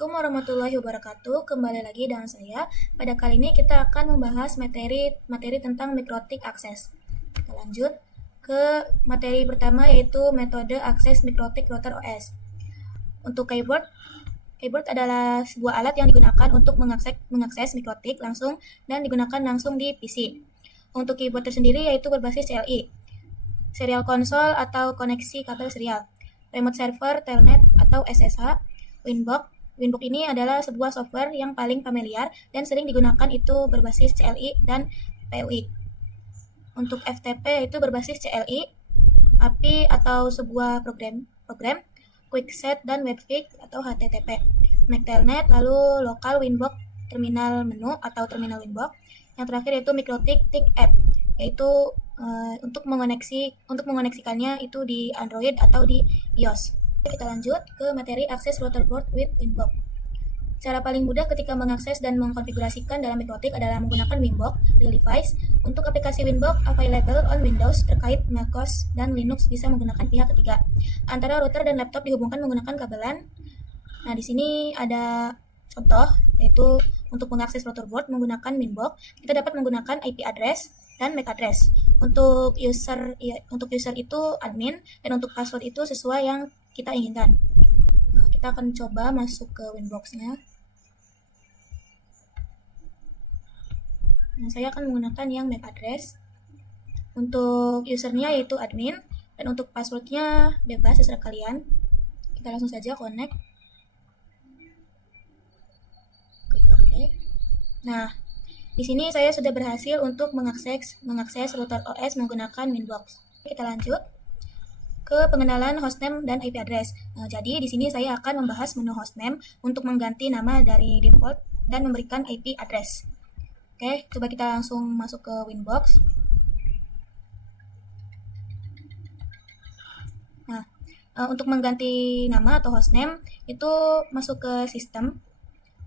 Assalamualaikum warahmatullahi wabarakatuh. Kembali lagi dengan saya. Pada kali ini kita akan membahas materi tentang mikrotik akses. Kita lanjut ke materi pertama, yaitu metode akses mikrotik router OS. Untuk keyboard adalah sebuah alat yang digunakan untuk mengakses mikrotik langsung dan digunakan langsung di PC. Untuk keyboard tersendiri yaitu berbasis CLI, serial konsol atau koneksi kabel serial, remote server, telnet atau SSH, Winbox. Winbox ini adalah sebuah software yang paling familiar dan sering digunakan, itu berbasis CLI dan PUI. Untuk FTP itu berbasis CLI, API atau sebuah program, Quickset dan Webfig atau HTTP. MAC Telnet, lalu lokal Winbox, terminal menu atau terminal Winbox. Yang terakhir yaitu mikrotik TIC app, yaitu untuk mengoneksikannya itu di Android atau di iOS. Kita lanjut ke materi akses router board with Winbox. Cara paling mudah ketika mengakses dan mengkonfigurasikan dalam mikrotik adalah menggunakan Winbox real device. Untuk aplikasi Winbox available on Windows terkait macOS dan Linux bisa menggunakan pihak ketiga. Antara router dan laptop dihubungkan menggunakan kabelan. Nah, di sini ada contoh, yaitu untuk mengakses router board menggunakan Winbox, kita dapat menggunakan IP address dan MAC address. Untuk user itu admin, dan untuk password itu sesuai yang kita inginkan. Nah, kita akan coba masuk ke Winbox-nya. Nah, saya akan menggunakan yang MAC address. Untuk usernya yaitu admin, dan untuk passwordnya bebas terserah kalian. Kita langsung saja connect. Klik OK. Nah, di sini saya sudah berhasil untuk mengakses router OS menggunakan Winbox. Kita lanjut ke pengenalan hostname dan IP address. Nah, jadi di sini saya akan membahas menu hostname untuk mengganti nama dari default dan memberikan IP address. Oke, coba kita langsung masuk ke Winbox. Nah, untuk mengganti nama atau hostname itu masuk ke sistem,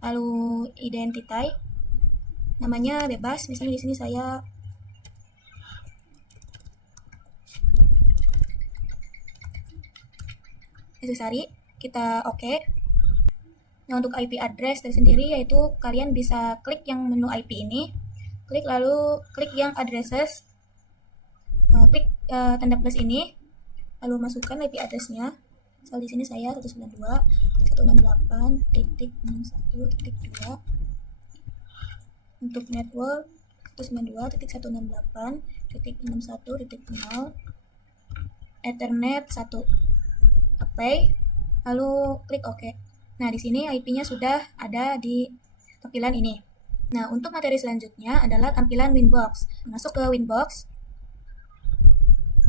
lalu identify, namanya bebas. Misalnya di sini saya Sari, kita OK. Nah, untuk IP address tersendiri yaitu kalian bisa klik yang menu IP ini, klik lalu klik yang addresses, klik tanda plus ini, lalu masukkan IP addressnya. Misal di sini saya 192.168.61.2. Untuk network 192.168.61.0, Ethernet 1. Apply, lalu klik OK. Nah, di sini IP-nya sudah ada di tampilan ini. Nah, untuk materi selanjutnya adalah tampilan Winbox. Masuk ke Winbox.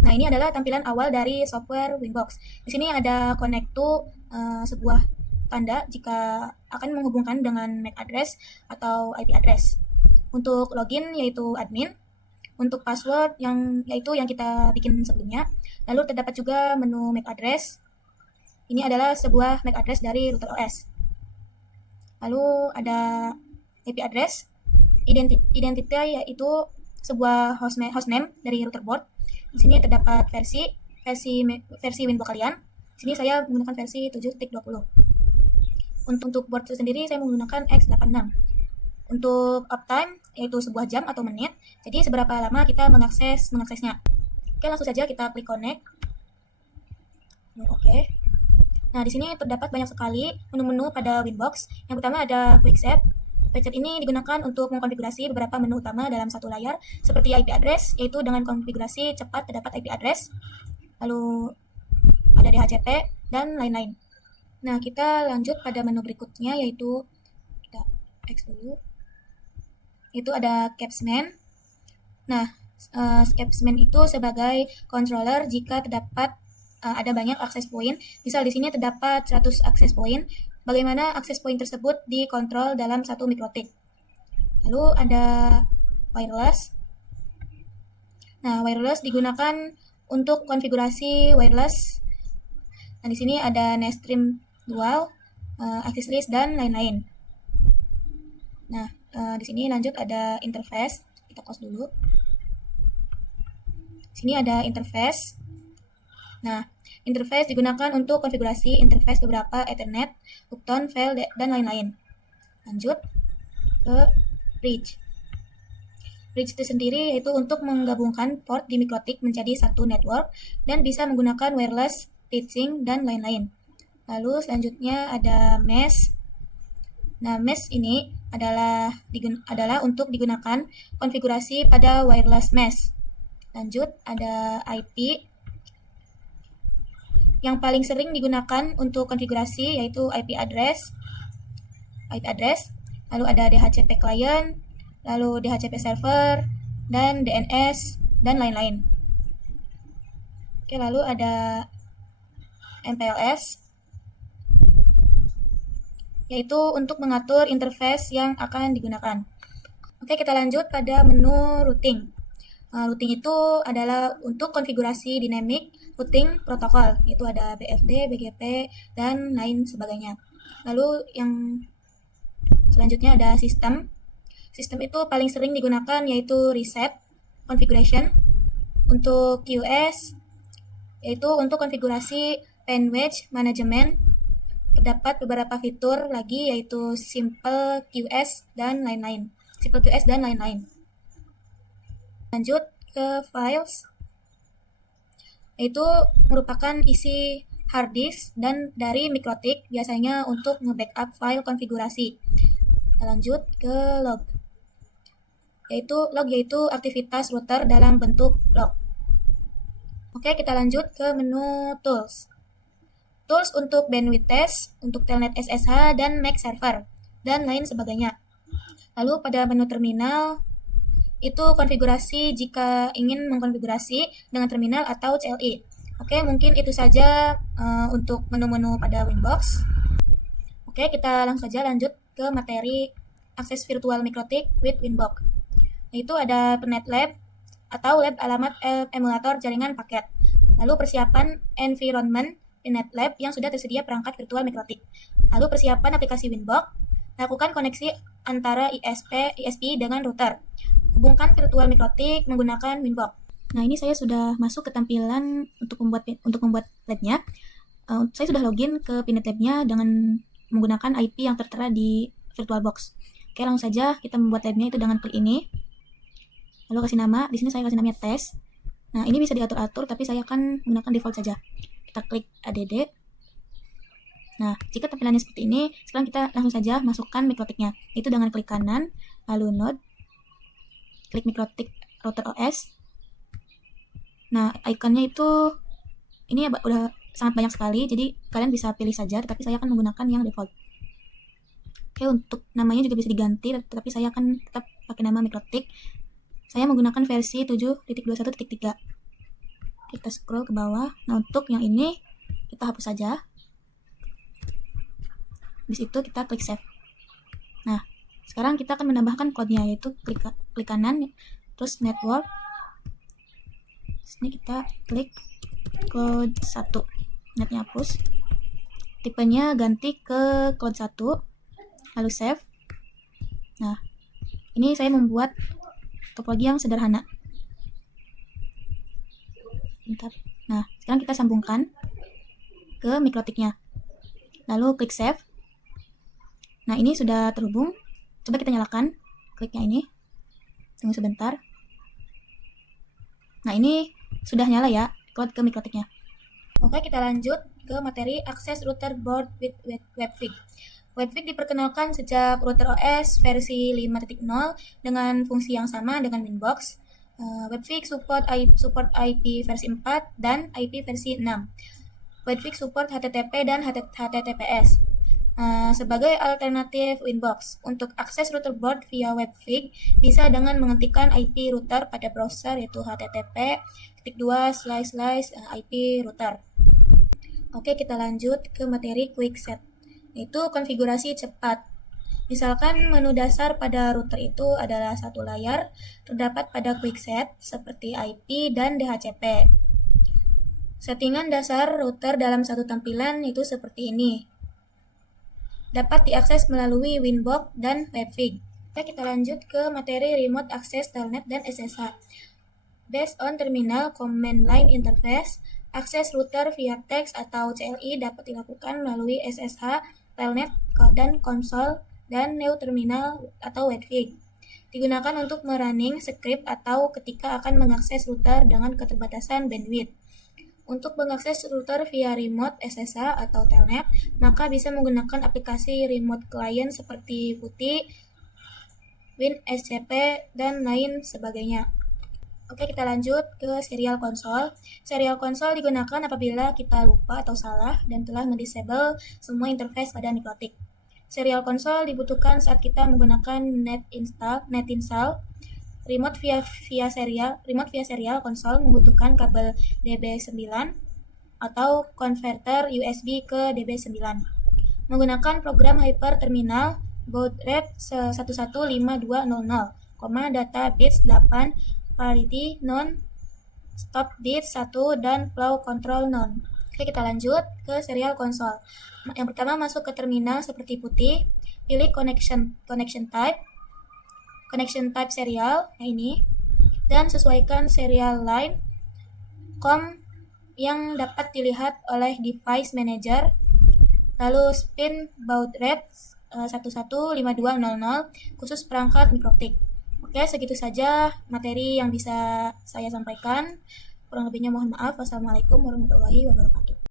Nah, ini adalah tampilan awal dari software Winbox. Di sini ada connect to, sebuah tanda jika akan menghubungkan dengan MAC address atau IP address. Untuk login yaitu admin. Untuk password yaitu yang kita bikin sebelumnya. Lalu terdapat juga menu MAC address. Ini adalah sebuah MAC address dari router OS. Lalu ada IP address, identity yaitu sebuah hostname dari router board. Di sini terdapat versi Winbox kalian. Di sini saya menggunakan versi 7.20. Untuk board sendiri saya menggunakan x86. Untuk uptime yaitu sebuah jam atau menit. Jadi seberapa lama kita mengaksesnya. Oke, langsung saja kita klik connect. Oke. Nah, di sini terdapat banyak sekali menu-menu pada Winbox. Yang pertama ada Quickset. Quickset ini digunakan untuk mengkonfigurasi beberapa menu utama dalam satu layar, seperti IP address, yaitu dengan konfigurasi cepat terdapat IP address. Lalu ada DHCP dan lain-lain. Nah, kita lanjut pada menu berikutnya, yaitu kita X dulu. Itu ada Capsman. Nah, Capsman itu sebagai controller jika terdapat ada banyak akses point. Misal di sini terdapat 100 akses point. Bagaimana akses point tersebut dikontrol dalam satu mikrotik. Lalu ada wireless. Nah, wireless digunakan untuk konfigurasi wireless. Nah, di sini ada Nestream Dual, access list dan lain-lain. Nah, di sini lanjut ada interface. Kita close dulu. Sini ada interface. Nah, interface digunakan untuk konfigurasi interface beberapa Ethernet, Upton, file, dan lain-lain. Lanjut ke bridge. Bridge itu sendiri yaitu untuk menggabungkan port di mikrotik menjadi satu network dan bisa menggunakan wireless, switching, dan lain-lain. Lalu selanjutnya ada mesh. Nah, mesh ini adalah untuk digunakan konfigurasi pada wireless mesh. Lanjut ada IP. Yang paling sering digunakan untuk konfigurasi yaitu IP address, lalu ada DHCP client, lalu DHCP server, dan DNS, dan lain-lain. Oke, lalu ada MPLS, yaitu untuk mengatur interface yang akan digunakan. Oke, kita lanjut pada menu routing. Routing itu adalah untuk konfigurasi dynamic routing protokol, yaitu ada BFD, BGP, dan lain sebagainya. Lalu yang selanjutnya ada sistem. Sistem itu paling sering digunakan yaitu reset, configuration. Untuk QS, yaitu untuk konfigurasi bandwidth management. Terdapat beberapa fitur lagi yaitu simple QS dan lain-lain. Lanjut ke files, itu merupakan isi hard disk dan dari mikrotik biasanya untuk nge-backup file konfigurasi. Kita lanjut ke log, yaitu aktivitas router dalam bentuk log. Oke, kita lanjut ke menu tools. Tools untuk bandwidth test, untuk telnet SSH dan MAC server, dan lain sebagainya. Lalu pada menu terminal, itu konfigurasi jika ingin mengkonfigurasi dengan terminal atau CLI. Oke, mungkin itu saja untuk menu-menu pada Winbox. Oke, kita langsung saja lanjut ke materi akses virtual mikrotik with Winbox. Yaitu ada Pernet Lab atau lab alamat emulator jaringan paket. Lalu persiapan environment Pernet Lab yang sudah tersedia perangkat virtual mikrotik. Lalu persiapan aplikasi Winbox, lakukan koneksi antara ISP dengan router. Hubungkan virtual mikrotik menggunakan Winbox. Nah, ini saya sudah masuk ke tampilan untuk membuat labnya. Saya sudah login ke Pernet Lab-nya dengan menggunakan IP yang tertera di VirtualBox. Oke, langsung saja kita membuat labnya itu dengan klik ini. Lalu kasih nama. Di sini saya kasih namanya test. Nah, ini bisa diatur-atur, tapi saya akan menggunakan default saja. Kita klik add. Nah, jika tampilannya seperti ini, sekarang kita langsung saja masukkan mikrotiknya. Itu dengan klik kanan, lalu node, klik mikrotik router OS. Nah, ikonnya itu ini udah sangat banyak sekali, jadi kalian bisa pilih saja, tetapi saya akan menggunakan yang default. Oke, untuk namanya juga bisa diganti, tetapi saya akan tetap pakai nama mikrotik. Saya menggunakan versi 7.21.3. Kita scroll ke bawah. Nah, untuk yang ini kita hapus saja. Di situ kita klik save. Nah, sekarang kita akan menambahkan code-nya, yaitu klik kanan, terus network. Sini kita klik code 1. Netnya hapus. Tipenya ganti ke code 1. Lalu save. Nah, ini saya membuat topologi yang sederhana. Bentar. Nah, sekarang kita sambungkan ke mikrotiknya. Lalu klik save. Nah, ini sudah terhubung. Coba kita nyalakan kliknya ini. Tunggu sebentar. Nah, ini sudah nyala ya, code ke mikrotiknya. Oke, kita lanjut ke materi akses router board with WebFig. WebFig diperkenalkan sejak router OS versi 5.0 dengan fungsi yang sama dengan Winbox. WebFig support IP versi 4 dan IP versi 6. WebFig support HTTP dan HTTPS. Sebagai alternatif Winbox, untuk akses router board via WebFig bisa dengan mengetikkan IP router pada browser yaitu http://IP router. Oke, kita lanjut ke materi quickset, yaitu konfigurasi cepat. Misalkan menu dasar pada router itu adalah satu layar, terdapat pada quickset seperti IP dan DHCP. Settingan dasar router dalam satu tampilan itu seperti ini. Dapat diakses melalui Winbox dan WebFig. Kita lanjut ke materi remote access telnet dan SSH. Based on terminal command line interface, Akses router via teks atau CLI dapat dilakukan melalui SSH, telnet, dan konsol, dan new terminal atau WebVig. Digunakan untuk merunning script atau ketika akan mengakses router dengan keterbatasan bandwidth. Untuk mengakses router via remote SSH atau telnet, maka bisa menggunakan aplikasi remote client seperti PuTTY, WinSCP, dan lain sebagainya. Oke, kita lanjut ke serial konsol. Serial konsol digunakan apabila kita lupa atau salah dan telah mendisable semua interface pada mikrotik. Serial konsol dibutuhkan saat kita menggunakan net install. Remote via serial konsol membutuhkan kabel DB9 atau konverter USB ke DB9. Menggunakan program hyper terminal baud rate 115200, data bits 8, parity non, stop bit 1, dan flow control non. Oke, kita lanjut ke serial konsol. Yang pertama, masuk ke terminal seperti PuTTY, pilih connection type serial, ini, dan sesuaikan serial line COM yang dapat dilihat oleh device manager, lalu spin baud rate 115200 khusus perangkat mikrotik. Oke, segitu saja materi yang bisa saya sampaikan. Kurang lebihnya mohon maaf. Wassalamualaikum warahmatullahi wabarakatuh.